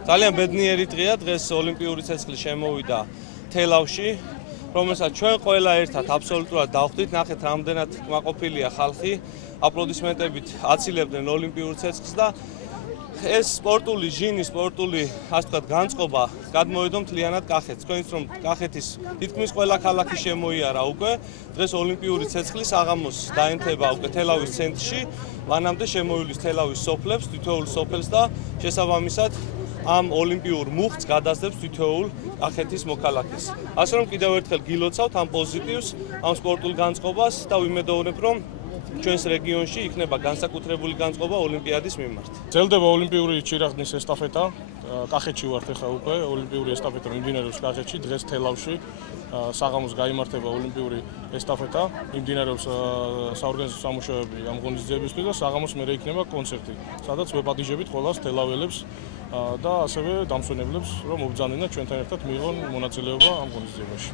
ძალიან ბედნიერი დღეა, დღეს ოლიმპიური ცეცხლი შემოვიდა თელავში, რომელსაც ჩვენ ყველა ერთად აბსოლუტურად დავხვდით, ნახეთ რამდენად კმაყოფილია ხალხი, აპლოდისმენტებით აცილებდნენ ოლიმპიურ ცეცხლს და ეს სპორტული ჟინი, სპორტული, ასე ვთქვათ, განწყობა გადმოვედო მთლიანად კახეთს. თქვენიც რომ კახეთის თითქმის ყველა ქალაქი შემოიარა უკვე, დღეს ოლიმპიური ცეცხლი საღამოს დაემთება უკვე თელავის ცენტრში, მანამდე შემოივლის თელავის სოფლებს, თითოეულ სოფელს და შესაბამისად ამ ოლიმპიურ მუხტს გადასდებს თითოეულ კახეთის მოქალაქეს. ასე რომ კიდევ ერთხელ გილოცავთ ამ პოზიტივს, ამ სპორტულ განწყობას და ვიმედოვნებ რომ ჩვენს რეგიონში იქნება განსაკუთრებული განწყობა ოლიმპიადის მიმართ. Ძელდება ოლიმპიური ჩირაღდნის ესტაფეტა. კახეთში ვართ ახლა უკვე, ოლიმპიური ესტაფეტა მიმდინარეობს კახეთში, დღეს თელავში. საღამოს გაიმართება ოლიმპიური ესტაფეტა, მიმდინარეობს საორგანიზაციო სამუშაოები ამ ღონისძიებისთვის და საღამოს მერე იქნება კონცერტი, სადაც ვეპატიჟებით ყველას თელაველებს და ასევე დამსვენებლებს, რომ მობრძანდნენ და ჩვენთან ერთად მიიღონ მონაწილეობა ამ ღონისძიებაში.